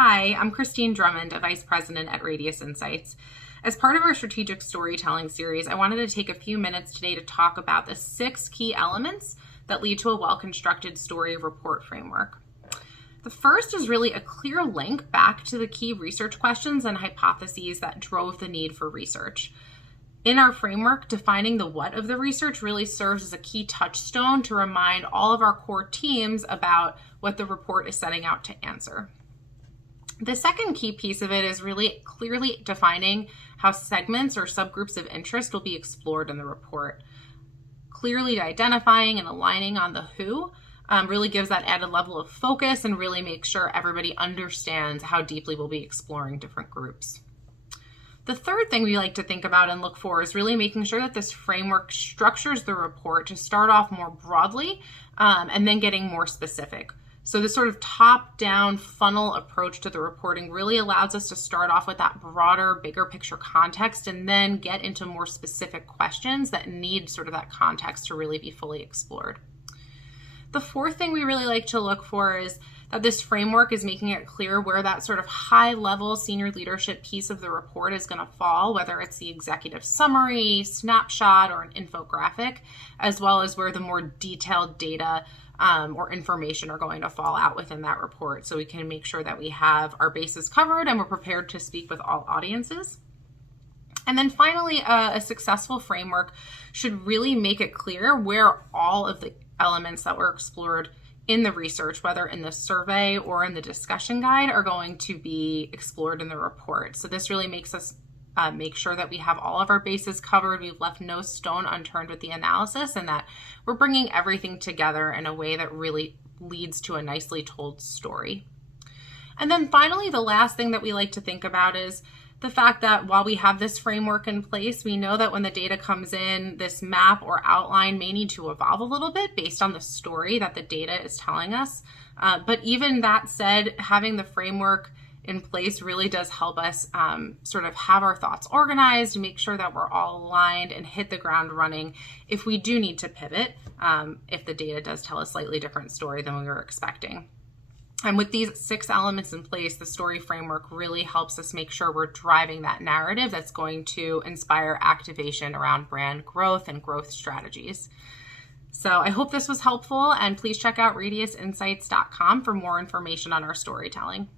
Hi, I'm Christine Drummond, a Vice President at Radius Insights. As part of our strategic storytelling series, I wanted to take a few minutes today to talk about the 6 key elements that lead to a well-constructed story report framework. The first is really a clear link back to the key research questions and hypotheses that drove the need for research. In our framework, defining the what of the research really serves as a key touchstone to remind all of our core teams about what the report is setting out to answer. The second key piece of it is really clearly defining how segments or subgroups of interest will be explored in the report. Clearly identifying and aligning on the who really gives that added level of focus and really makes sure everybody understands how deeply we'll be exploring different groups. The third thing we like to think about and look for is really making sure that this framework structures the report to start off more broadly and then getting more specific. So this sort of top-down funnel approach to the reporting really allows us to start off with that broader, bigger picture context and then get into more specific questions that need sort of that context to really be fully explored. The fourth thing we really like to look for is that this framework is making it clear where that sort of high-level senior leadership piece of the report is going to fall, whether it's the executive summary, snapshot, or an infographic, as well as where the more detailed data or information are going to fall out within that report, so we can make sure that we have our bases covered and we're prepared to speak with all audiences. And then finally, a successful framework should really make it clear where all of the elements that were explored in the research, whether in the survey or in the discussion guide, are going to be explored in the report. So this really makes us make sure that we have all of our bases covered, we've left no stone unturned with the analysis, and that we're bringing everything together in a way that really leads to a nicely told story. And then finally, the last thing that we like to think about is the fact that while we have this framework in place, we know that when the data comes in, this map or outline may need to evolve a little bit based on the story that the data is telling us. But even that said, having the framework in place really does help us sort of have our thoughts organized, make sure that we're all aligned and hit the ground running if we do need to pivot, if the data does tell a slightly different story than we were expecting. And with these 6 elements in place, the story framework really helps us make sure we're driving that narrative that's going to inspire activation around brand growth and growth strategies. So I hope this was helpful, and please check out radiusinsights.com for more information on our storytelling.